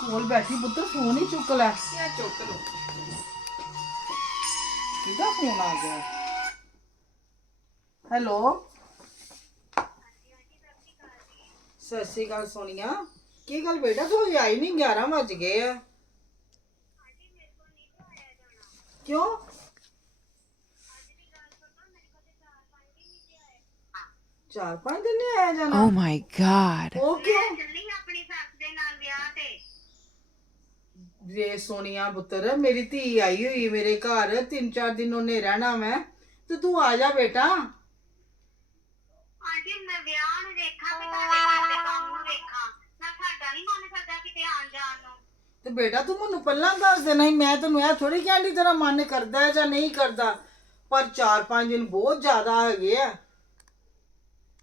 ਕੋਲ ਬੈਠੀ ਪੁੱਤਰ ਫੋਨ ਹੀ ਚੁੱਕ ਲੈ। ਕਿਆ ਚੁੱਕ ਲੋ ਕਿਹਦਾ ਫੋਨ ਆ ਗਿਆ? ਹੈਲੋ? ਸਤਿ ਸ਼੍ਰੀ ਅਕਾਲ ਸੋਨੀਆ। ਕੀ ਗੱਲ ਬੇਟਾ ਤੂੰ ਹਜੇ ਆਈ ਨਹੀਂ 11 ਵੱਜ ਗਏ ਆ। ਕਿਉਂ? ਚਾਰ ਪੰਜ ਦਿਨ ਨਹੀਂ ਆਇਆ ਜਾਣਾ? Oh my god. ਉਹ ਕਿਉਂ? ਚੱਲੀ ਆਪਣੀ ਸੱਸ ਦੇ ਨਾਲ ਵਿਆਹ ਤੇ। ਵੇ ਸੋਨੀਆ ਪੁੱਤਰ ਮੇਰੀ ਧੀ ਆਈ ਹੋਈ ਮੇਰੇ ਘਰ। ਤਿੰਨ ਚਾਰ ਦਿਨ ਉਹਨੇ ਰਹਿਣਾ ਮੈਂ ਤੇ ਤੂੰ ਆ ਜਾ ਬੇਟਾ। ਆਂਟੀ ਮੈਂ ਵਿਆਹ ਨੂੰ ਵੇਖਾਂ ਤੇ ਤੁਹਾਡੇ ਘਰ ਦੇ ਕੰਮ ਨੂੰ ਵੇਖਾਂ ਨਾ ਸਾਡਾ ਨਹੀਂ ਮਨ ਕਰਦਾ ਕਿਤੇ ਆਣ ਜਾਣ ਨੂੰ। ਤੇ ਬੇਟਾ ਤੂੰ ਮੈਨੂੰ ਪਹਿਲਾਂ ਦੱਸ ਦੇਣਾ ਸੀ ਮੈਂ ਤੈਨੂੰ ਇਹ ਥੋੜੀ ਕਹਿੰਦੀ ਤੇਰਾ ਮਨ ਕਰਦਾ ਹੈ ਜਾਂ ਨਹੀਂ ਕਰਦਾ। ਪਰ ਚਾਰ ਪੰਜ ਦਿਨ ਬਹੁਤ ਜ਼ਿਆਦਾ ਹੈਗੇ ਆ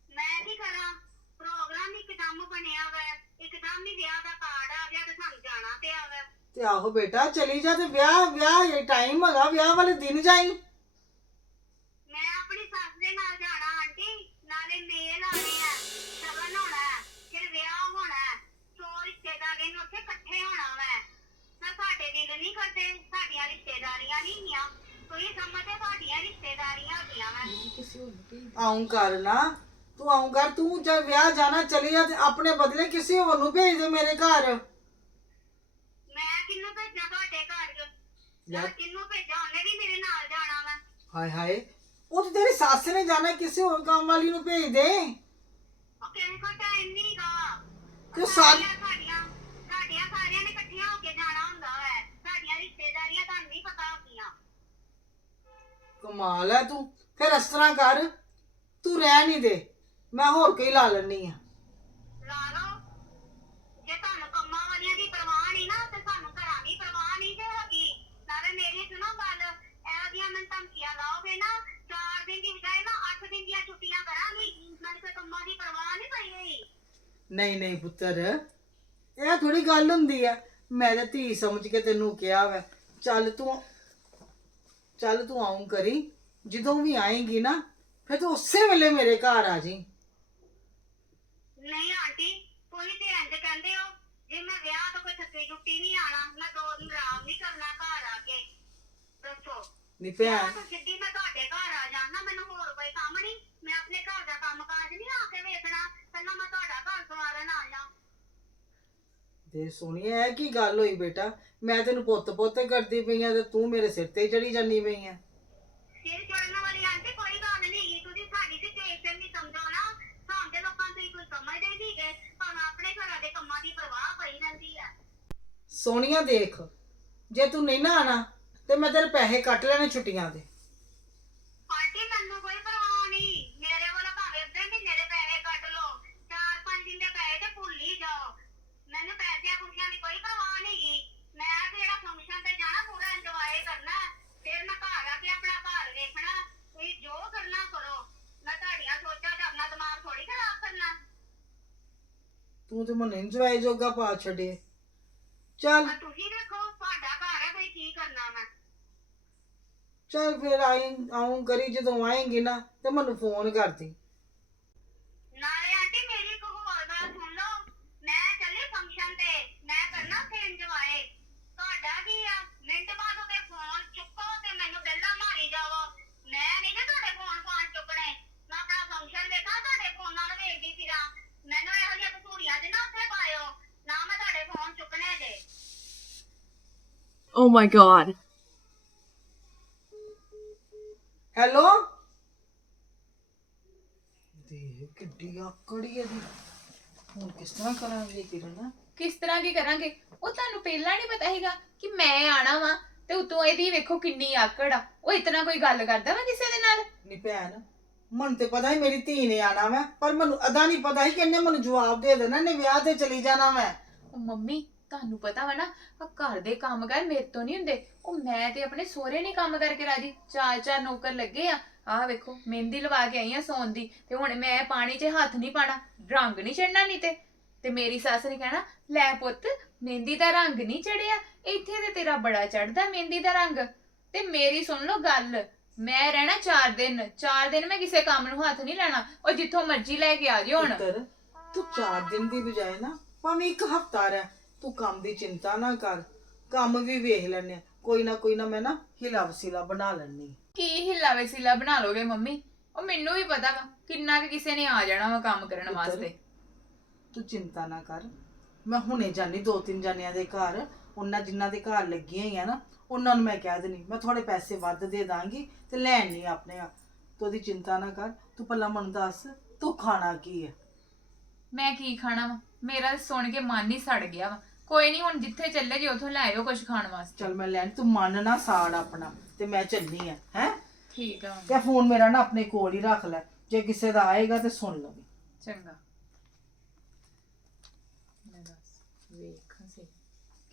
ਮੈਂ ਕੀ ਕਰਾਂ ਪ੍ਰੋਗਰਾਮ ਇੱਕਦਮ ਬਣਿਆ ਵਾ ਇੱਕਦਮ ਹੀ ਵਿਆਹ ਦਾ ਕਾਰਡ ਆ ਗਿਆ ਤੇ ਸਾਨੂੰ ਜਾਣਾ ਤੇ ਆਵੇ ਤੇ ਆਹੋ ਬੇਟਾ ਚਲੀ ਜਾ ਤੇ ਵਿਆਹ ਵਿਆਹ ਇਹ ਟਾਈਮ ਹੈਗਾ ਵਿਆਹ ਵਾਲੇ ਦਿਨ ਜਾਈ। ਮੈਂ ਆਪਣੀ ਸੱਸ ਦੇ ਨਾਲ ਜਾਣਾ ਆਂਟੀ ਨਾਲੇ ਮੇਲ ਆਣੇ ਆ ਸਗਨ ਹੋਣਾ ਹੈ, ਫਿਰ ਵਿਆਹ ਹੋਣਾ ਹੈ, ਸੌ ਰਿਸ਼ਤੇਦਾਰ ਨੇ ਉੱਥੇ ਇਕੱਠੇ ਹੋਣਾ ਵਾ। ਨਾ ਸਾਡੇ ਦਿਲ ਨਹੀਂ ਕਰਦੇ ਸਾਡੀਆਂ ਰਿਸ਼ਤੇਦਾਰੀਆਂ ਨਹੀਂ ਹੈਗੀਆਂ ਕੋਈ ਸਮਝਦੇ ਸਾਡੀਆਂ ਰਿਸ਼ਤੇਦਾਰੀਆਂ ਹੈਗੀਆਂ ਵਾ। ਆਉਂ ਕਰ ਨਾ। ਤੂੰ ਆਉਂ ਕਰ ਤੂੰ ਜੇ ਵਿਆਹ ਜਾਣਾ ਚਲੀ ਜਾ ਤੇ ਆਪਣੇ ਬਦਲੇ ਕਿਸੇ ਹੋਰ ਨੂੰ ਭੇਜ ਦੇ ਮੇਰੇ ਘਰ। ਮੈਂ ਕਿਹਨੂੰ ਭੇਜਾਂ ਤੁਹਾਡੇ ਘਰ? ਯਾਰ ਕਿਹਨੂੰ ਭੇਜਾਂ? ਉਹਨੇ ਵੀ ਮੇਰੇ ਨਾਲ ਜਾਣਾ ਵਾ। ਹਾਏ ਹਾਏ ਉਹ ਤੇ ਤੇਰੀ ਸੱਸ ਨੇ ਜਾਣਾ ਕਿਸੇ ਹੋਰ ਕੰਮ ਵਾਲੀ ਨੂੰ ਭੇਜ ਦੇ। ਉਹ ਕਿਸੇ ਕੋਲ ਟਾਈਮ ਨਹੀਂਗਾ ਤੇ ਸਾਰ ਸਾਡੀਆਂ ਸਾਡੀਆਂ ਸਾਡੀਆਂ ਸਾਰਿਆਂ ਨੇ ਇਕੱਠੀਆਂ ਹੋ ਕੇ ਜਾਣਾ ਹੁੰਦਾ ਹੈ ਸਾਡੀਆਂ ਰਿਸ਼ਤੇਦਾਰੀਆਂ ਤੁਹਾਨੂੰ ਨਹੀਂ ਪਤਾ ਹੁੰਦੀਆਂ। ਕਮਾਲ ਹੈ ਤੂੰ। ਫਿਰ ਇਸ ਤਰ੍ਹਾਂ ਕਰ ਤੂੰ ਰਹਿ ਨਹੀਂ ਦੇ। ਮੈਂ ਹੋਰ ਕੋਈ ਲਾ ਲੈਣੀ ਆ? ਲਾ ਲਓ। ਜੇ ਤੁਹਾਨੂੰ ਕੰਮਾਂ ਵਾਲੀਆਂ ਦੀ ਪਰਵਾਹ ਨਹੀਂ ਨਾ ਤੇ ਸਾਨੂੰ ਘਰਾਂ ਦੀ ਪਰਵਾਹ ਨਹੀਂ ਤੇ ਹੈਗੀ। ਨਾਲੇ ਮੇਰੀ ਸੁਣੋ ਗੱਲ ਇਹੋ ਜਿਹੀਆਂ ਮੈਂ ਧਮਕੀਆਂ ਲਾਓਗੇ ਨਾ ਚਾਰ ਦਿਨ ਦੀ ਬਜਾਏ ਨਾ 8 ਦਿਨ ਦੀਆਂ ਛੁੱਟੀਆਂ ਕਰਾਂਗੀ। ਮੈਨੂੰ ਕੋਈ ਕੰਮਾਂ ਦੀ ਪਰਵਾਹ ਨਹੀਂ ਪਈ ਹੋਈ। ਨਹੀਂ ਨਹੀਂ ਪੁੱਤਰ ਇਹ ਥੋੜੀ ਗੱਲ ਹੁੰਦੀ ਆ। ਮੈਂ ਤਾਂ ਧੀ ਸਮਝ ਕੇ ਤੈਨੂੰ ਕਿਹਾ ਵਾ ਚੱਲ ਤੂੰ ਚੱਲ ਤੂੰ ਆਉਂ ਕਰੀ। ਜਦੋਂ ਵੀ ਆਏਂਗੀ ਨਾ ਫਿਰ ਤੂੰ ਉਸੇ ਵੇਲੇ ਮੇਰੇ ਘਰ ਆ ਜੀ ਨਹੀਂ ਆਂਟੀ ਤੁਸੀਂ ਤੇ ਇੰਜ ਕਹਿੰਦੇ ਹੋ ਜੇ ਮੈਂ ਵਿਆਹ ਤੋਂ ਕੋਈ ਥੱਕੀ ਛੁੱਟੀ ਨਹੀਂ ਆਣਾ ਮੈਂ ਦੋ ਦਿਨ ਆਰਾਮ ਨਹੀਂ ਕਰਨਾ ਘਰ ਆ ਕੇ। ਦੱਸੋ। ਨਹੀਂ ਭੈਣ। ਤੋਂ ਸਿੱਧੀ ਮੈਂ ਤੁਹਾਡੇ ਘਰ ਆ ਜਾਣਾ ਮੈਨੂੰ ਹੋਰ ਕੋਈ ਕੰਮ ਨਹੀਂ। ਮੈਂ ਆਪਣੇ ਘਰ ਦਾ ਕੰਮ ਕਾਜ ਨਹੀਂ ਆ ਕੇ ਵੇਖਣਾ ਪਹਿਲਾਂ ਮੈਂ ਤੁਹਾਡਾ ਘਰ ਸਵਾਰਨ ਆ ਜਾ। ਦੇ ਸੋਨੀਆ ਇਹ ਕੀ ਗੱਲ ਹੋਈ ਬੇਟਾ? ਮੈਂ ਤੈਨੂੰ ਪੁੱਤ ਪੁੱਤ ਕਰਦੀ ਪਈ ਆ ਤੇ ਤੂੰ ਮੇਰੇ ਸਿਰ ਤੇ ਚੜੀ ਜਾਂਦੀ ਪਈ ਆ ਸਿਰ ਚੜਨ ਵਾਲੀ ਆਂਟੀ ਕੋਈ ਗੱਲ ਨਹੀਂ ਹੈਗੀ ਤੁਸੀਂ ਸਾਡੀ ਸਿਚੁਏਸ਼ਨ ਵੀ ਸਮਝੋ ਨਾ ਸਾਹਮਣੇ ਲੋਕਾਂ ਤੋਂ ਕੋਈ ਸਮਝਦੇ ਨਹੀਂ ਹੈਗੇ ਤੁਹਾਨੂੰ ਆਪਣੇ ਘਰਾਂ ਦੇ ਕੰਮਾਂ ਦੀ ਪਰਵਾਹ ਪਈ ਰਹਿੰਦੀ ਆ ਸੋਨੀਆ ਦੇਖ ਜੇ ਤੂੰ ਨਹੀਂ ਨਾ ਆਣਾ ਤੇ ਮੈਂ ਤੇਰੇ ਪੈਸੇ ਕੱਟ ਲੈਣੇ ਛੁੱਟੀਆਂ ਦੇ। ਆਂਟੀ ਮੈਨੂੰ ਕੋਈ ਪਰਵਾਹ ਨਹੀਂ। ਮੇਰੇ ਵੱਲੋਂ ਭਾਵੇਂ ਅੱਧੇ ਮਹੀਨੇ ਦੇ ਪੈਸੇ ਕੱਟ ਲਓ ਚਾਰ ਪੰਜ ਦਿਨ ਦੇ ਪੈਸੇ ਤੇ ਭੁੱਲ ਹੀ ਜਾਓ। ਮੈਨੂੰ ਪੈਸਿਆਂ ਪੁੱਛਿਆਂ ਦੀ ਕੋਈ ਪਰਵਾਹ ਨਹੀਂਗੀ ਮੈਂ ਤੇ ਜਿਹੜਾ ਫੰਕਸ਼ਨ ਤੇ ਜਾਣਾ ਪੂਰਾ ਇੰਜੋਏ ਕਰਨਾ। ਫਿਰ ਮੈਂ ਘਰ ਆ ਕੇ ਆਪਣਾ ਘਰ ਵੇਖਣਾ। ਤੁਸੀਂ ਜੋ ਕਰਨਾ ਕਰੋ। ਮੈਂ ਤੁਹਾਡੀਆਂ ਸੋਚਾਂ 'ਚ ਆਪਣਾ ਦਿਮਾਗ ਥੋੜੀ ਖਰਾਬ ਕਰਨਾ। ਤੂੰ ਤੇ ਮੈਨੂੰ ਇੰਜੋਏ ਜੋਗਾ ਪਾ ਛੱਡੇ ਚੱਲ। ਤੁਸੀਂ ਦੇਖੋ ਤੁਹਾਡਾ ਘਰ ਹੈ ਤੁਸੀਂ ਕੀ ਕਰਨਾ ਮੈਂ। ਚੱਲ ਫਿਰ ਆਈ ਆਉਂ ਕਰੀ ਜਦੋਂ ਆਏਂਗੀ ਨਾ ਤੇ ਮੈਨੂੰ ਫੋਨ ਕਰਦੀ। ਨਾਲੇ ਆਂਟੀ ਮੇਰੀ ਇੱਕ ਹੋਰ ਗੱਲ ਸੁਣ ਲਓ। ਮੈਂ ਚੱਲੀ ਫੰਕਸ਼ਨ ਤੇ ਮੈਂ ਕਰਨਾ ਉੱਥੇ ਇੰਜੋਏ ਤੁਹਾਡਾ ਕੀ ਆ? ਮਿੰਟ ਬਾਅਦ ਉਹਦੇ ਫੋਨ ਚੁੱਕੋ ਤੇ ਮੈਨੂੰ ਬੈਲਾਂ ਮਾਰੀ ਜਾਵੋ। ਮੈਂ ਨਹੀਂ ਜੇ ਤੁਹਾਡੇ ਫੋਨ ਫਾਨ ਚੁੱਕਣੇ। ਮੈਂ ਆਪਣਾ ਫੰਕਸ਼ਨ ਦੇਖਾਂ ਤੁਹਾਡੇ ਫੋਨਾਂ ਨੂੰ ਵੇਖਦੀ ਫਿਰਾਂ। ਮੈਨੂੰ ਇਹੋ ਜਿਹੀਆਂ ਕਸੂੜੀਆਂ ਦੇ ਨਾ ਉੱਥੇ ਪਾਇਓ। ਨਾ ਮੈਂ ਤੁਹਾਡੇ ਫੋਨ ਚੁੱਕਣੇ ਜੇ Oh my god. ਹੈਲੋ ਦੇਖ ਕਿੱਡੀ ਆਕੜੀ ਇਹਦੀ। ਹੁਣ ਕਿਸ ਤਰ੍ਹਾਂ ਕਰਾਂਗੇ ਕਿਰਨ? ਕਿਸ ਤਰ੍ਹਾਂ ਕੀ ਕਰਾਂਗੇ? ਉਹ ਤੁਹਾਨੂੰ ਪਹਿਲਾਂ ਨਹੀਂ ਪਤਾ ਹੈਗਾ ਕਿ ਮੈਂ ਆਣਾ ਵਾਂ ਤੇ ਉਤੋਂ ਇਹਦੀ ਵੇਖੋ ਕਿੰਨੀ ਆਕੜ ਆ। ਉਹ ਇਤਨਾ ਕੋਈ ਗੱਲ ਕਰਦਾ ਵਾ ਕਿਸੇ ਦੇ ਨਾਲ? ਨਹੀਂ ਭੈਣ ਮਨ ਤੇ ਪਤਾ ਹੀ ਮੇਰੀ ਧੀ ਨੇ ਆਣਾ ਮੈਂ ਪਰ ਮੈਨੂੰ ਅਦਾ ਨਹੀਂ ਪਤਾ ਸੀ ਕਿ ਇਹਨੇ ਮੈਨੂੰ ਜਵਾਬ ਦੇ ਦੇਣਾ ਨੇ ਵਿਆਹ ਤੇ ਚਲੀ ਜਾਣਾ ਮੈਂ ਉਹ ਮੰਮੀ, ਤੁਹਾਨੂੰ ਪਤਾ ਵਾ ਨਾ ਆ ਘਰ ਦੇ ਕੰਮ ਕਰ ਮੇਰੇ ਤੋਂ ਨਹੀਂ ਹੁੰਦੇ। ਉਹ ਮੈਂ ਤੇ ਆਪਣੇ ਸਹੁਰੇ ਨਹੀਂ ਕੰਮ ਕਰਕੇ ਰਾਜੀ, ਚਾਰ ਚਾਰ ਨੌਕਰ ਲੱਗੇ ਆ। ਆਹ ਵੇਖੋ, ਮਹਿੰਦੀ ਲਵਾ ਕੇ ਆਈ ਆ ਸੌਣ ਦੀ, ਤੇ ਹੁਣ ਮੈਂ ਪਾਣੀ 'ਚ ਹੱਥ ਨਹੀਂ ਪਾਣਾ ਰੰਗ ਨਹੀਂ ਚੜਨਾ ਨਹੀਂ ਤੇ। ਤੇ ਮੇਰੀ ਸੱਸ ਨੇ ਕਹਿਣਾ, ਲੈ ਪੁੱਤ, ਮਹਿੰਦੀ ਦਾ ਰੰਗ ਨਹੀਂ ਚੜਿਆ ਇੱਥੇ ਤੇ ਤੇਰਾ ਬੜਾ ਚੜਦਾ ਮਹਿੰਦੀ ਦਾ ਰੰਗ। ਤੇ ਮੇਰੀ ਸੁਣ ਲਓ ਗੱਲ ਮੈਂ ਰਹਿਣਾ 4 ਦਿਨ 4 ਦਿਨ ਮੈਂ ਕਿਸੇ ਕੰਮ ਨੂੰ ਹੱਥ ਨਹੀਂ ਲੈਣਾ ਉਹ ਜਿੱਥੋਂ ਮਰਜ਼ੀ ਲੈ ਕੇ ਆ ਜਿਓ ਹੁਣ। ਪੁੱਤਰ ਤੂੰ 4 ਦਿਨ ਦੀ ਬਜਾਏ ਨਾ ਭਾਵੇਂ ਇੱਕ ਹਫਤਾ ਰਹਿ ਤੂੰ ਕੰਮ ਦੀ ਚਿੰਤਾ ਨਾ ਕਰ। ਕੰਮ ਵੀ ਵੇਖ ਲੈਣੇ। ਕੋਈ ਨਾ ਕੋਈ ਨਾ ਮੈਂ ਨਾ ਹਿਲਾ ਵਸੀਲਾ ਬਣਾ ਲੈਣੀ ਕੀ ਹਿੱਲਾ ਵਸੀਲਾ ਬਣਾ ਲੋਗੇ ਮੰਮੀ? ਉਹ ਮੈਨੂੰ ਵੀ ਪਤਾ ਵਾ ਕਿੰਨਾ ਕਿ ਕਿਸੇ ਨੇ ਆ ਜਾਣਾ ਵਾ ਕੰਮ ਕਰਨ ਵਾਸਤੇ। ਤੂੰ ਚਿੰਤਾ ਨਾ ਕਰ। ਮੈਂ ਹੁਣੇ ਜਾਣੀ ਦੋ ਤਿੰਨ ਜਾਨਿਆਂ ਦੇ ਘਰ। ਉਹਨਾਂ ਜਿਨ੍ਹਾਂ ਦੇ ਘਰ ਲੱਗੀਆਂ ਹੀ ਆ ਨਾ ਉਹਨਾਂ ਨੂੰ ਮੈਂ ਕਹਿ ਦੇਣੀ ਮੈਂ ਥੋੜੇ ਪੈਸੇ ਵੱਧ ਦੇ ਦਾਂਗੀ ਤੇ ਲੈਣ ਨਹੀਂ ਆਪਣੇ ਆ ਤੂੰ ਉਹਦੀ ਚਿੰਤਾ ਨਾ ਕਰ ਤੂੰ ਪਹਿਲਾਂ ਮੈਨੂੰ ਦੱਸ ਤੂੰ ਖਾਣਾ ਕੀ ਹੈ ਮੈਂ ਕੀ ਖਾਣਾ ਵਾ? ਮੇਰਾ ਸੁਣ ਕੇ ਮਨ ਹੀ ਸੜ ਗਿਆ ਵਾ। ਕੋਈ ਨਹੀਂ ਹੁਣ ਜਿੱਥੇ ਚੱਲੇ ਜੀ ਉਥੋਂ ਲੈ ਆਇਓ ਕੁਝ ਖਾਣ ਵਾਸਤੇ। ਚਲ ਮੈਂ ਲੈਣ ਤੂੰ ਮਨ ਨਾ ਸਾੜ ਆਪਣਾ ਤੇ ਮੈਂ ਚੱਲਨੀ ਆ ਹੈ? ਠੀਕ ਆ ਤੇ ਫੋਨ ਮੇਰਾ ਨਾ ਆਪਣੇ ਕੋਲ ਹੀ ਰੱਖ ਲੈ ਜੇ ਕਿਸੇ ਦਾ ਆਏਗਾ ਤੇ ਸੁਣ ਲਵੇ। ਚੰਗਾ। ਮੈਂ ਦੱਸ ਵੇਖਾਂ।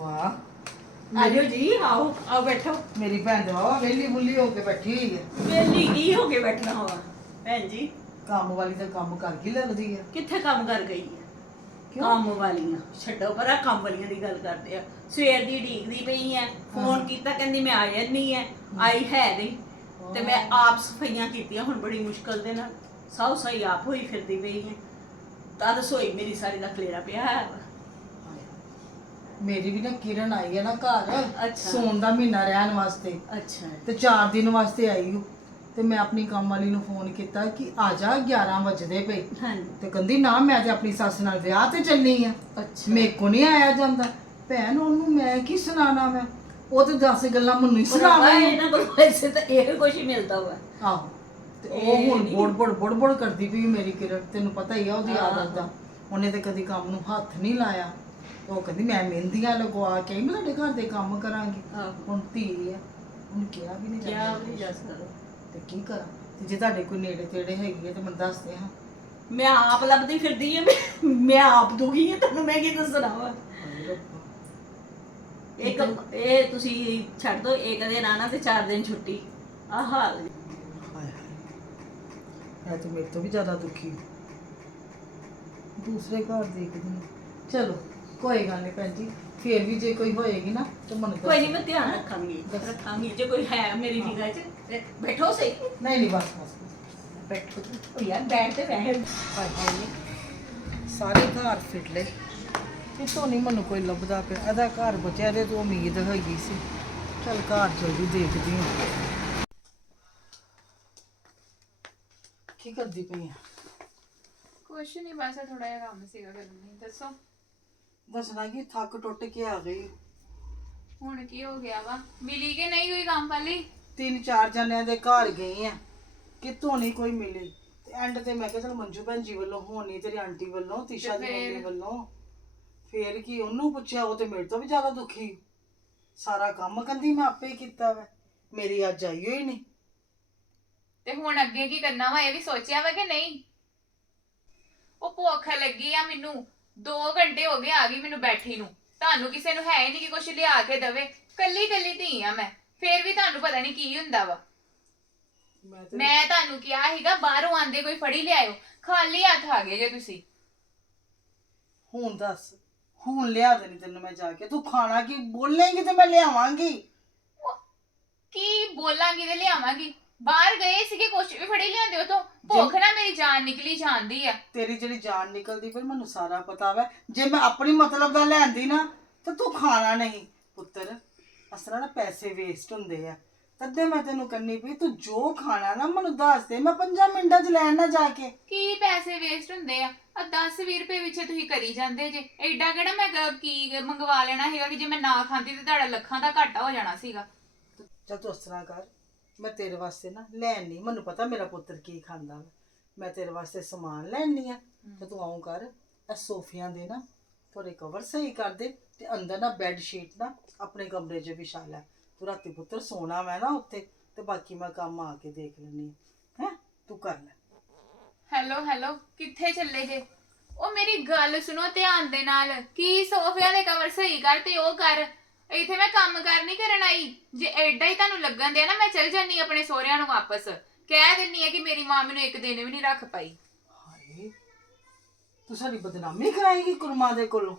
वाह ਆਜੋ ਜੀ ਆਓ ਆਓ ਬੈਠੋ। ਮੇਰੀ ਭੈਣ ਦੇ ਵਾਵਾ ਵੇਲੀ ਬੁੱਲੀ ਹੋ ਕੇ ਬੈਠੀ ਹੋਈ ਹੈ ਵੇਲੀ ਕੀ ਹੋ ਕੇ ਬੈਠਣਾ ਹੋਵਾ ਭੈਣ ਜੀ। ਕੰਮ ਵਾਲੀ ਤਾਂ ਕੰਮ ਕਰ ਹੀ ਲੱਗਦੀ ਹੈ ਕਿੱਥੇ ਕੰਮ ਕਰ ਗਈ ਹੈ ਕਿਉਂ? ਕੰਮ ਵਾਲੀਆਂ। ਛੱਡੋ ਪਰਾਂ ਕੰਮ ਵਾਲੀਆਂ ਦੀ ਗੱਲ ਕਰਦੇ ਆ। ਸਵੇਰ ਦੀ ਢੀਕਦੀ ਪਈ ਐ ਫੋਨ ਕੀਤਾ ਕਹਿੰਦੀ ਮੈਂ ਆ ਜਾਨੀ ਐ ਆਈ ਹੈ ਨਹੀਂ। ਤੇ ਮੈਂ ਆਪ ਸਫਾਈਆਂ ਕੀਤੀਆਂ ਹੁਣ ਬੜੀ ਮੁਸ਼ਕਲ ਦੇ ਨਾਲ। ਸੌ ਸਹੀ ਆਪ ਹੋਈ ਫਿਰਦੀ ਪਈ ਐ ਤਾਂ ਰਸੋਈ ਮੇਰੀ ਸਾਰੀ ਦਾ ਖਲੇਰਾ ਪਿਆ ਹੈ ਮੇਰੀ ਵੀ ਨਾ ਕਿਰਨ ਆਈ ਹੈ ਨਾ ਘਰ ਅੱਛਾ। ਸੌਣ ਦਾ ਮਹੀਨਾ ਰਹਿਣ ਵਾਸਤੇ। ਅੱਛਾ ਤੇ 4 ਦਿਨ ਵਾਸਤੇ ਆਈ ਹੂੰ ਤੇ ਮੈਂ ਆਪਣੀ ਕੰਮ ਵਾਲੀ ਨੂੰ ਫੋਨ ਕੀਤਾ ਕਿ ਆ ਜਾ 11 ਵਜੇ ਪਏ। ਹਾਂਜੀ। ਤੇ ਕਹਿੰਦੀ ਨਾ ਮੈਂ ਤੇ ਆਪਣੀ ਸੱਸ ਨਾਲ ਵਿਆਹ ਤੇ ਚੱਲੀ ਆ। ਅੱਛਾ। ਮੇਰੇ ਕੋ ਨਹੀਂ ਆਇਆ ਜਾਂਦਾ। ਭੈਣ ਉਹਨੂੰ ਮੈਂ ਕੀ ਸੁਣਾਣਾ ਮੈਂ ਉਹ ਤੇ 10 ਗੱਲਾਂ ਮੈਨੂੰ ਹੀ ਸੁਣਾਵੇ। ਇਹਨਾਂ ਕੋਲ ਪੈਸੇ ਤਾਂ ਇਹ ਕੁਛ ਹੀ ਮਿਲਦਾ ਵਾ। ਆਹੋ। ਤੇ ਉਹ ਇਹ ਹੁਣ ਨਹੀਂ। ਬੋੜ ਬੋੜ ਬੋੜ ਬੋੜ ਕਰਦੀ ਪਈ ਮੇਰੀ ਕਿਰਨ। ਤੈਨੂੰ ਪਤਾ ਹੀ ਆ ਉਹਦੀ ਆਦਤ ਦਾ। ਉਹਨੇ ਤੇ ਕਦੀ ਕੰਮ ਨੂੰ ਹੱਥ ਨਹੀਂ ਲਾਇਆ। ਉਹ ਕਹਿੰਦੀ ਮੈਂ ਮਹਿੰਦੀਆਂ ਲਗਵਾ ਕੇ ਆਈ, ਮੈਂ ਤੁਹਾਡੇ ਘਰ ਦੇ ਕੰਮ ਕਰਾਂਗੀ ਆਹੋ ਹੁਣ ਧੀ ਆ ਹੁਣ ਕਿਹਾ ਵੀ ਨਹੀਂ ਜਾਂਦਾ ਵੀ ਜਾ ਸਕਦਾ ਤੇ ਕੀ ਕਰਾਂ ਤੇ ਜੇ ਤੁਹਾਡੇ ਕੋਈ ਨੇੜੇ ਤੇੜੇ ਹੈਗੀ ਹੈ ਤੇ ਮੈਨੂੰ ਦੱਸ ਦੇ ਹਾਂ ਮੈਂ ਆਪ ਲੱਭਦੀ ਫਿਰਦੀ ਆ ਮੈਂ- ਮੈਂ ਆਪ ਦੁਖੀ ਹਾਂ ਤੁਹਾਨੂੰ ਮੈਂ ਕੀ ਦੱਸਣਾ ਵਾ ਹਾਏ ਰੱਬਾ। ਇਹ ਤੁਸੀਂ ਛੱਡ ਦੋ ਇੱਕ ਦਿਨ ਆਣਾ ਤੇ ਚਾਰ ਦਿਨ ਛੁੱਟੀ ਆ ਹਾਲ ਜੀ। ਹਾਏ ਹਾਏ ਮੈਂ ਤਾਂ ਮੇਰੇ ਤੋਂ ਵੀ ਜ਼ਿਆਦਾ ਦੁਖੀ ਹਾਂ। ਦੂਸਰੇ ਘਰ ਦੇਖਦੀ ਹਾਂ। ਚਲੋ ਕੋਈ ਗੱਲ ਨਹੀਂ ਭੈਣ ਜੀ ਫੇਰ ਵੀ ਜੇ ਕੋਈ ਹੋਏਗੀ ਨਾ ਤੇ ਮੈਨੂੰ ਕੋਈ ਨਹੀਂ। ਮੈਂ ਧਿਆਨ ਰੱਖਾਂਗੀ ਰੱਖਾਂਗੀ ਜੇ ਕੋਈ ਹੈ ਮੇਰੀ ਨਿਗਾਹ 'ਚ ਬੈਠੋ ਸਹੀ। ਨਹੀਂ ਨਹੀਂ ਬਸ ਬਸ। ਬੈਠੋ। ਉਹ ਯਾਰ ਬੈਠ ਤੇ ਹਾਏ ਸਾਰੇ ਘਰ ਫਿੱਟ ਲਏ ਕਿਤੋਂ ਨਹੀਂ ਮੈਨੂੰ ਕੋਈ ਲੱਭਦਾ ਪਿਆ। ਇਹਦਾ ਘਰ ਬਚਿਆ ਦੇ ਤੋਂ ਉਮੀਦ ਹੈਗੀ ਸੀ। ਚਲ ਘਰ ਜਲਦੀ ਦੇਖਦੀ ਹਾਂ। ਕੀ ਕਰਦੀ ਪਈ ਆ? ਕੁਛ ਨਹੀਂ ਬਸ ਥੋੜਾ ਜਿਹਾ ਕੰਮ ਸੀਗਾ ਕਰਨ। ਦੱਸੋ। ਦੱਸਣਾ ਕਿ ਥੱਕ ਟੁੱਟ ਕੇ ਆ ਗਈ। ਹੁਣ ਕੀ ਹੋ ਗਿਆ ਵਾ? ਮਿਲੀ ਕਿ ਨਹੀਂ ਕੋਈ ਕੰਮ ਵਾਲੀ? ਤਿੰਨ ਚਾਰ ਜਣਿਆਂ ਦੇ ਘਰ ਗਏ ਆ। ਕਿਤੋਂ ਨਹੀਂ ਕੋਈ ਮਿਲੀ। ਤੇ ਐਂਡ ਤੇ ਮੈਂ ਕਿਹਾ ਚਲ ਮੰਜੂ ਭੈਣ ਜੀ ਵੱਲੋਂ ਹੋਣੀ ਤੇਰੀ ਆਂਟੀ ਵੱਲੋਂ ਤਿਸ਼ਾ ਦੀ? ਮੰਮੀ ਵੱਲੋਂ। ਫੇਰ ਕੀ ਉਹਨੂੰ ਪੁੱਛਿਆ ਉਹ ਤੇ ਮੇਰੇ ਤੋਂ ਵੀ ਜ਼ਿਆਦਾ ਦੁਖੀ। ਸਾਰਾ ਕੰਮ ਕੰਦੀ ਮੈਂ ਆਪੇ ਹੀ ਕੀਤਾ ਵਾ। ਮੇਰੀ ਅੱਜ ਆਈ ਹੋਈ ਨਹੀਂ। ਤੇ ਹੁਣ ਅੱਗੇ ਕੀ ਕਰਨਾ ਵਾ? ਇਹ ਵੀ ਸੋਚਿਆ ਵਾ ਕਿ ਨਹੀਂ? ਉਹ ਭੁੱਖ ਲੱਗੀ ਆ ਮੈਨੂੰ। 2 ਘੰਟੇ ਹੋ ਗਏ ਆ ਗਈ ਮੈਨੂੰ ਬੈਠੀ ਨੂੰ। ਤੁਹਾਨੂੰ ਕਿਸੇ ਨੂੰ ਹੈ ਹੀ ਨਹੀਂ ਕਿ ਕੁਝ ਲਿਆ ਕੇ ਦਵੇ। ਕੱਲੀ ਕੱਲੀ ਧੀ ਆ ਮੈਂ। ਫੇਰ ਵੀ ਤੁਹਾਨੂੰ ਪਤਾ ਨਹੀਂ ਕੀ ਹੁੰਦਾ ਵਾ। ਮੈਂ ਤੇ ਮੈਂ ਤੁਹਾਨੂੰ ਕਿਹਾ ਸੀਗਾ ਬਾਹਰੋਂ ਆਂਦੇ ਕੋਈ ਫੜੀ ਲਿਆਇਓ। ਖਾਲੀ ਹੱਥ ਆ ਗਏ ਜੇ ਤੁਸੀਂ। ਹੁਣ ਦੱਸ ਹੁਣ ਲਿਆ ਦੇਣੀ ਤੈਨੂੰ ਮੈਂ ਜਾ ਕੇ। ਤੂੰ ਖਾਣਾ ਕੀ ਬੋਲੇਂਗੀ ਤੇ ਮੈਂ ਲਿਆਵਾਂਗੀ। ਕੀ ਬੋਲਾਂਗੀ ਤੇ ਲਿਆਵਾਂਗੀ? ਬਾਹਰ ਗਏ ਸੀਗੇ ਕੁਝ ਵੀ ਫੜੀ ਲਿਆਂਦੇ ਹੋ ਤੋਂ ਭੁੱਖ ਨਾ ਮੇਰੀ ਜਾਨ ਨਿਕਲੀ ਜਾਂਦੀ ਆ। ਤੇਰੀ ਜਿਹੜੀ ਜਾਨ ਨਿਕਲਦੀ ਫਿਰ ਮੈਨੂੰ ਸਾਰਾ ਪਤਾ ਵਾ। ਜੇ ਮੈਂ ਆਪਣੀ ਮਤਲਬ ਦਾ ਲੈਂਦੀ ਨਾ ਤਾਂ ਤੂੰ ਖਾਣਾ ਨਹੀਂ। ਪੁੱਤਰ ਅਸਰਾ ਨਾ ਪੈਸੇ ਵੇਸਟ ਹੁੰਦੇ ਆ। ਤਦੇ ਮੈਂ ਤੈਨੂੰ ਕੰਨੀ ਪਈ ਤੂੰ ਜੋ ਖਾਣਾ ਨਾ ਮੈਨੂੰ ਦੱਸ ਦੇ। ਮੈਂ 5 ਮਿੰਟਾਂ 'ਚ ਲੈਣ ਨਾ ਜਾ ਕੇ। ਕੀ ਪੈਸੇ ਵੇਸਟ ਹੁੰਦੇ ਆ? ਆ 10 20 ਰੁਪਏ ਵਿੱਚ ਤੁਸੀਂ ਕਰੀ ਜਾਂਦੇ ਜੇ। ਐਡਾ ਕਿਹੜਾ ਮੈਂ ਕ- ਕੀ ਮੰਗਵਾ ਲੈਣਾ ਹੈਗਾ ਕਿ ਜੇ ਮੈਂ ਨਾ ਖਾਂਦੀ ਤੇ ਤੁਹਾਡਾ ਲੱਖਾਂ ਦਾ ਘਾਟਾ ਹੋ ਜਾਣਾ ਸੀਗਾ। ਚੱਲ ਤੂੰ ਤਰ੍ਹਾਂ ਕਰ। ਮੈਂ ਤੇਰੇ ਵਾਸਤੇ ਨਾ ਲੈਣ ਨਹੀਂ, ਮੈਨੂੰ ਪਤਾ ਮੇਰਾ ਪੁੱਤਰ ਕੀ ਖਾਂਦਾ ਵਾ। ਮੈਂ ਤੇਰੇ ਵਾਸਤੇ ਸਮਾਨ ਲੈਣੀ ਆ, ਤੇ ਤੂੰ ਆਉਂ ਕਰ, ਇਹ ਸੋਫਿਆਂ ਦੇ ਨਾ ਥੋੜੇ ਕਵਰ ਸਹੀ ਕਰ ਦੇ ਤੇ ਅੰਦਰ ਨਾ ਬੈੱਡ ਸ਼ੀਟ ਨਾ ਆਪਣੇ ਕਮਰੇ 'ਚ ਵਿਛਾ ਲੈ। ਤੂੰ ਰਾਤੀ ਪੁੱਤਰ ਸੋਣਾ ਮੈਂ ਨਾ ਉੱਥੇ, ਤੇ ਬਾਕੀ ਮੈਂ ਕੰਮ ਆ ਕੇ ਦੇਖ ਲੈਣੀ ਹੈ? ਤੂੰ ਕਰ ਲੈ। ਹੈਲੋ ਹੈਲੋ ਕਿੱਥੇ ਚੱਲੇ ਜੇ? ਉਹ ਮੇਰੀ ਗੱਲ ਸੁਣੋ ਧਿਆਨ ਦੇ ਨਾਲ, ਕੀ ਸੋਫਿਆਂ ਦੇ ਕਵਰ ਸਹੀ ਕਰ ਤੇ ਉਹ ਕਰ। ਇੱਥੇ ਮੈਂ ਕੰਮ ਕਰ ਨਹੀਂ ਕਰਨ ਆਈ। ਜੇ ਐਡਾ ਹੀ ਤੁਹਾਨੂੰ ਲੱਗਣ ਦਿਆ ਨਾ ਮੈਂ ਚਲ ਜਾਨੀ ਆਪਣੇ ਸਹੁਰਿਆਂ ਨੂੰ ਵਾਪਸ। ਕਹਿ ਦਿੰਨੀ ਆ ਕਿ ਮੇਰੀ ਮਾਂ ਮੈਨੂੰ ਇੱਕ ਦਿਨ ਵੀ ਨਹੀਂ ਰੱਖ ਪਾਈ। ਹਾਏ ਤੂੰ ਸਾਡੀ ਬਦਨਾਮੀ ਕਰਾਏਗੀ ਕੁਰਮਾ ਦੇ ਕੋਲੋਂ।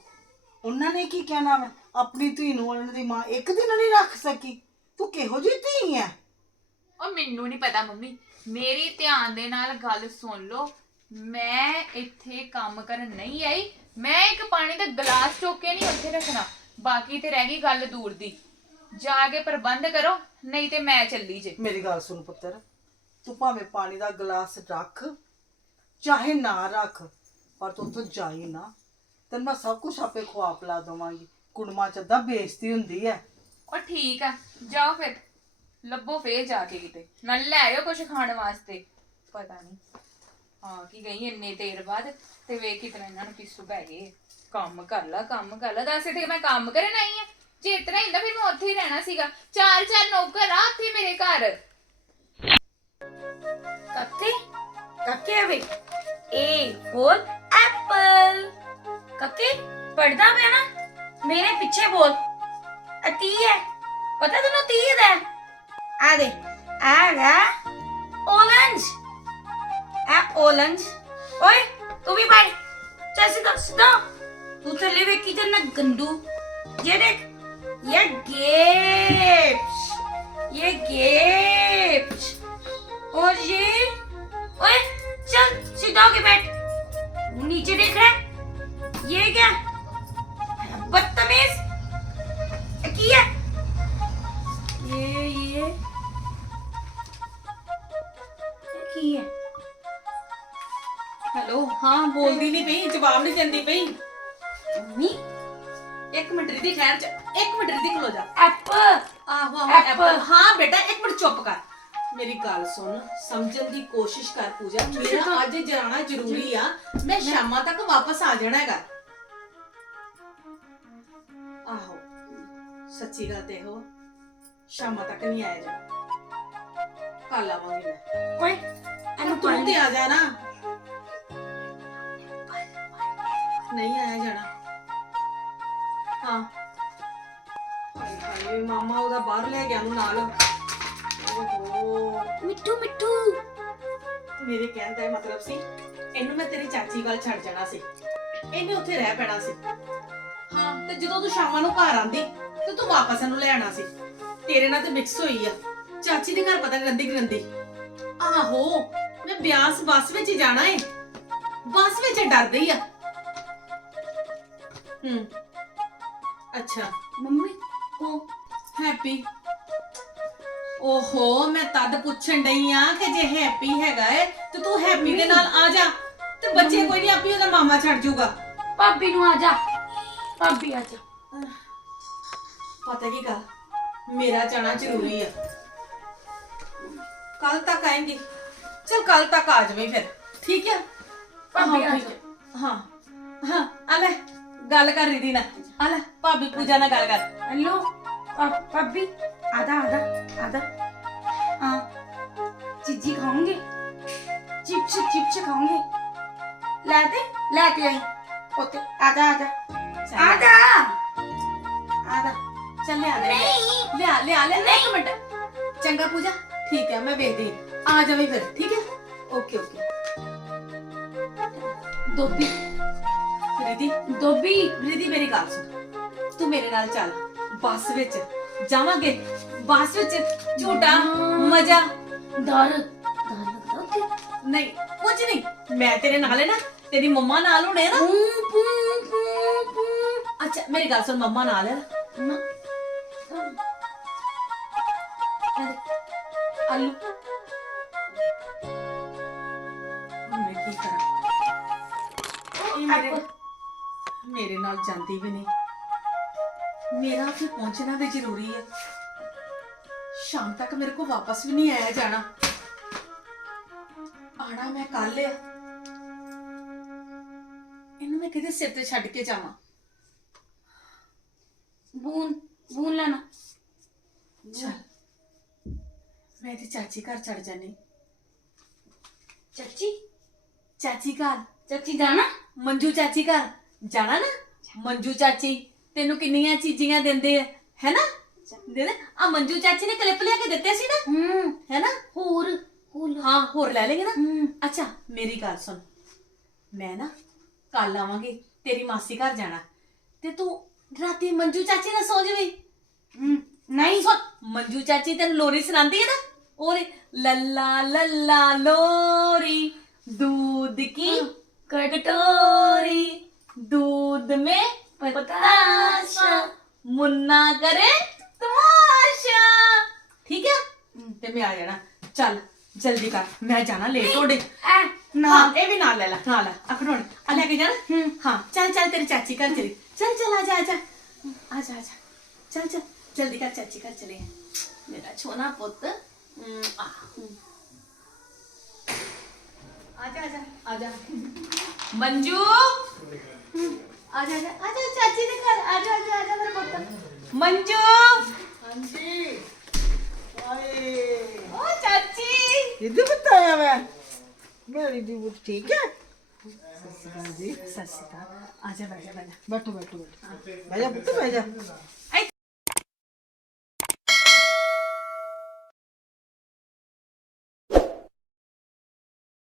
ਉਹਨਾਂ ਨੇ ਕੀ ਕਹਿਣਾ ਆਪਣੀ ਧੀ ਨੂੰ ਉਹਨਾਂ ਦੀ ਮਾਂ ਇੱਕ ਦਿਨ ਨਹੀਂ ਰੱਖ ਸਕੀ। ਤੂੰ ਕਿਹੋ ਜਿਹੀ ਧੀ ਹੈ ਉਹ ਮੈਨੂੰ ਨਹੀਂ ਪਤਾ ਮੰਮੀ। ਮੇਰੀ ਧਿਆਨ ਦੇ ਨਾਲ ਗੱਲ ਸੁਣ ਲਓ। ਮੈਂ ਇੱਥੇ ਕੰਮ ਕਰਨ ਨਹੀਂ ਆਈ। ਮੈਂ ਇੱਕ ਪਾਣੀ ਦਾ ਗਲਾਸ ਚੁੱਕ ਕੇ ਨਹੀਂ ਉੱਥੇ ਰੱਖਣਾ। ਬਾਕੀ ਤੇ ਰਹਿ ਗਈ ਗੱਲ ਦੂਰ ਦੀ। ਜਾ ਕੇ ਪ੍ਰਬੰਧ ਕਰੋ ਨਹੀਂ ਤੇ ਮੈਂ ਚੱਲੀ ਜੇ। ਮੇਰੀ ਗੱਲ ਸੁਣ ਪੁੱਤਰ ਤੂੰ ਭਾਵੇਂ ਪਾਣੀ ਦਾ ਗਲਾਸ ਰੱਖ ਚਾਹੇ ਨਾ ਰੱਖ ਪਰ ਤੂੰ ਉੱਥੋਂ ਜਾਈ ਨਾ। ਤੈਨੂੰ ਮੈਂ ਸਭ ਕੁਝ ਆਪੇ ਖਵਾ ਪਿਲਾ ਦਵਾਂਗੀ। ਕੁੜਮਾ ਚ ਅੱਧਾ ਬੇਇੱਜ਼ਤੀ ਹੁੰਦੀ ਹੈ ਉਹ ਠੀਕ ਆ ਜਾਓ ਫਿਰ। ਲੱਭੋ ਫੇਰ ਜਾ ਕੇ ਕਿਤੇ। ਨਾਲ ਲੈ ਆਇਓ ਕੁਝ ਖਾਣ ਵਾਸਤੇ। ਪਤਾ ਨਹੀਂ ਹਾਂ ਕੀ ਗਈ ਇੰਨੇ ਦੇਰ ਬਾਅਦ ਤੇ ਵੇਖ ਕਿਤਨਾ ਇਹਨਾਂ ਨੂੰ ਪਿੱਛੂ ਪੈ ਗਏ। ਕੰਮ ਕਰ ਲਾ, ਕੰਮ ਕਰ ਲਾ। ਦੱਸ ਤੇ ਮੈਂ ਕੰਮ ਕਰਨ ਆਈ ਆ। ਜੇ ਇਤਨਾ ਹੁੰਦਾ, ਫਿਰ ਮੈਂ ਉੱਥੇ ਹੀ ਰਹਿਣਾ ਸੀਗਾ। ਚਾਰ ਚਾਰ ਨੌਕਰ ਆ ਉੱਥੇ ਮੇਰੇ ਘਰ। ਕੱਕੇ ਕੱਕੇ ਵੇ। ਏ ਫੋਰ ਐਪਲ ਕੱਕੇ ਪੜਦਾ ਪਿਆ ਨਾ? ਮੇਰੇ ਪਿੱਛੇ ਬੋਲ। ਅਤੀ ਹੈ। ਪਤਾ ਤੈਨੂੰ ਤੀ ਹੈ? ਆ ਦੇ। ਆ ਗਾ orange ਆ orange ਓਏ, ਤੂੰ ਵੀ ਪੜ ਚੱਲ ਸਿੱਧਾ ਸਿੱਧਾ। तू तो चले हुए की ना गंदू ये देख, ये गेप्स ये गेप्स। और ये, ओए, चल, सीधा होके बैठ। नीचे देख रहा है? ये क्या? बदतमीज। की है? ये ये। की है? हेलो हाँ बोल दी नहीं पई, जवाब नहीं देती पई। ਦੀ ਖੈਰ ਚ 1 ਮਿੰਟ ਰਿਧੀ ਖਲੋ ਜਾ ਐਪ ਆਹੋ ਆਹੋ ਐਪ ਐਪਲ। ਹਾਂ ਬੇਟਾ 1 ਮਿੰਟ ਚੁੱਪ ਕਰ ਮੇਰੀ ਗੱਲ ਸੁਣ ਸਮਝਣ ਦੀ ਕੋਸ਼ਿਸ਼ ਕਰ ਪੂਜਾ ਮੇਰਾ ਅੱਜ ਜਾਣਾ ਜ਼ਰੂਰੀ ਆ ਮੈਂ ਸ਼ਾਮਾਂ ਤੱਕ ਵਾਪਸ ਆ ਜਾਣਾ ਹੈਗਾ ਆਹੋ ਸੱਚੀ ਗੱਲ ਤੇ ਹੋ ਸ਼ਾਮਾਂ ਤੱਕ ਨਹੀਂ ਆਇਆ ਜਾ ਕੱਲ ਆਵਾਂਗੀ ਮੈਂ ਓਏ ਇਹਨੂੰ ਤੂੰ ਤੇ ਆ ਜਾ ਨਾ ਨਹੀਂ ਆਇਆ ਜਾਣਾ ਹਾਂ ਇਹ ਮਾਮਾ ਉਹਦਾ ਬਾਹਰ ਲੈ ਗਿਆ ਨੂੰ ਨਾਲ। ਮਿੱਠੂ ਮਿੱਠੂ। ਮੇਰੇ ਕਹਿਣ ਦਾ ਮਤਲਬ ਸੀ ਇਹਨੂੰ ਮੈਂ ਤੇਰੀ ਚਾਚੀ ਕੋਲ ਛੱਡ ਜਾਣਾ ਸੀ। ਇਹਨੇ ਉੱਥੇ ਰਹਿ ਪੈਣਾ ਸੀ। ਹਾਂ ਤੇ ਜਦੋਂ ਤੂੰ ਸ਼ਾਮਾਂ ਨੂੰ ਘਰ ਆਂਦੀ ਤੇ ਤੂੰ ਵਾਪਸ ਇਹਨੂੰ ਲੈ ਆਣਾ ਸੀ। ਤੇਰੇ ਨਾਲ ਤੇ ਮਿਕਸ ਹੋਈ ਆ। ਚਾਚੀ ਦੇ ਘਰ ਪਤਾ ਗੰਦੀ ਗੰਦੀ ਆਹੋ ਮੈਂ ਬਿਆਸ ਬੱਸ ਵਿੱਚ ਹੀ ਜਾਣਾ ਏ। ਬੱਸ ਵਿੱਚ ਡਰਦੀ ਆ। ਹੂੰ। ਅੱਛਾ। ਮੰਮੀ ਉਹ ਹੈਪੀ। ਓਹੋ ਮੈਂ ਤਦ ਪੁੱਛਣ ਡਈ ਆ ਕਿ ਜੇ ਹੈਪੀ ਹੈਗਾ ਏ ਤੇ ਤੂੰ ਹੈਪੀ ਦੇ ਨਾਲ ਆ ਜਾ ਤੇ ਬੱਚੇ ਕੋਈ ਨਹੀਂ ਆਪੀ ਉਹਦਾ ਮਾਮਾ ਛੱਡ ਜਾਊਗਾ ਭਾਬੀ ਨੂੰ ਆ ਜਾ। ਭਾਬੀ ਆ ਜਾ। ਪਤਾ ਕੀ ਗੱਲ? ਮੇਰਾ ਜਾਣਾ ਜ਼ਰੂਰੀ ਆ। ਕੱਲ ਤੱਕ ਆਏਂਗੀ। ਚਲ ਕੱਲ ਤੱਕ ਆ ਜਾਵੇਂ ਫਿਰ। ਠੀਕ ਹੈ ਭਾਬੀ ਆ ਠੀਕ ਹੈ। ਹਾਂ ਆ ਲੈ ਗੱਲ ਕਰ ਰਹੀ ਦੀ ਨਾ ਆ ਲੈ ਭਾਬੀ ਪੂਜਾ ਨਾਲ ਗੱਲ ਕਰ। हेलो पब्बी आधा आधा आधा। आ, चिज्जी खाऊँगे। चिप्स चिप्स खाऊँगे। लाते लाते आई। ओते आधा आधा। आधा! आधा। चल ले ले ले आ ले ले एक मिनट। चंगा पूजा ठीक है मैं भेज दी आ जावे फिर ठीक है? Okay okay. दोबी रिधि दोबी रिधि मेरी गाल सुन। तू मेरे नाल चल। ਬੱਸ ਵਿੱਚ। ਜਾਵਾਂਗੇ। ਬੱਸ ਵਿੱਚ ਝੂਟਾ ਮਜ਼ਾ। ਡਰ ਨਹੀਂ ਕੁਝ ਨਹੀਂ। ਮੈਂ ਤੇਰੇ ਨਾਲ ਹੈ ਨਾ। ਤੇਰੀ ਮੰਮਾ ਨਾਲ ਹੁਣੇ ਨਾ। ਅੱਛਾ ਮੇਰੀ ਗੱਲ ਸੁਣ ਮੰਮਾ ਨਾਲ ਹੈ ਮੇਰੇ ਮੇਰੇ ਨਾਲ ਜਾਂਦੀ ਵੀ ਨਹੀਂ। ਮੇਰਾ ਉੱਥੇ ਪਹੁੰਚਣਾ ਵੀ ਜ਼ਰੂਰੀ ਹੈ ਸ਼ਾਮ ਤੱਕ ਮੇਰੇ ਕੋ ਵਾਪਸ ਵੀ ਨਹੀਂ ਆਇਆ ਜਾਣਾ। ਆਣਾ ਮੈਂ ਕੱਲ ਆ। ਇਹਨੂੰ ਮੈਂ ਕਿਤੇ ਸਿਰ ਤੇ ਛੱਡ ਕੇ ਜਾਵਾਂ? ਬੂਨ ਬੂਨ ਲੈਣਾ। ਚੱਲ। ਮੈਂ ਤੇ ਚਾਚੀ ਘਰ ਚੜ ਜਾਣੀ ਚਾਚੀ? ਚਾਚੀ ਘਰ। ਚਾਚੀ ਜਾਣਾ? ਮੰਜੂ ਚਾਚੀ ਘਰ। ਜਾਣਾ ਨਾ? ਮੰਜੂ ਚਾਚੀ। ਤੈਨੂੰ ਕਿੰਨੀਆਂ ਚੀਜ਼ੀਆਂ ਦਿੰਦੇ ਆ ਹੈਨਾ ਦੇ ਦੇ ਆ ਮੰਜੂ ਚਾਚੀ ਨੇ ਕਲਿੱਪ ਲਿਆ ਕੇ ਦਿੱਤੇ ਸੀ ਨਾ ਹੂੰ ਹੈਨਾ ਹੋਰ ਹੋਰ ਹਾਂ ਹੋਰ ਲੈ ਲੇਗੇ ਨਾ ਹੂੰ ਅੱਛਾ ਮੇਰੀ ਗੱਲ ਸੁਣ ਮੈਂ ਨਾ ਕੱਲ ਆਵਾਂਗੀ ਤੇਰੀ ਮਾਸੀ ਘਰ ਜਾਣਾ ਤੇ ਤੂੰ ਰਾਤੀ ਮੰਜੂ ਚਾਚੀ ਨਾਲ ਸੌ ਜਵੀਂ ਹੂੰ, ਨਹੀਂ ਸੁਣ ਮੰਜੂ ਚਾਚੀ ਤੈਨੂੰ ਲੋਰੀ ਸੁਣਾਉਂਦੀ ਹੈ ਨਾ ਉਹਨੇ ਲੱਲਾ ਲੱਲਾ ਲੋਰੀ दूध की कटोरी दूध में पताशा। मुन्ना करे तमाशा। ठीक है? हम्म, ते मैं आ जाना। चल जल्दी कर। मैं जाना ले तोड़े ना हाँ। ये भी ना ले ला ना ला। अखरोट आ के जाना। हम्म। हाँ चल चल तेरी चाची कर चली। चल चल आजा आजा आजा आजा चल चल जल्दी कर चाची कर चले। मेरा छोना पुत। हम्म, आजा आजा आजा मंजू। ਆ ਜਾ ਆ ਜਾ ਆ ਜਾ ਚਾਚੀ ਦੇ ਘਰ ਆ ਜਾ ਆ ਜਾ ਆ ਜਾ ਮੇਰਾ ਪੁੱਤ। ਮੰਜੂ। ਹਾਂਜੀ। ਆਏ ਓ ਚਾਚੀ। ਇਹਦੇ ਬਤਾਇਆ ਮੈਂ ਮੇਰੀ ਦੀ ਬੁੱਤ ਠੀਕ ਹੈ? ਸਸਰਾ ਜੀ। ਅਕਾਲ ਆ ਜਾ ਬੈਠ ਜਾ। ਬੈਠ ਬੈਠੋ ਬੈਠੋ। ਬੈਠੋ ਬਹਿ ਜਾ ਪੁੱਤ ਬਹਿ ਜਾ।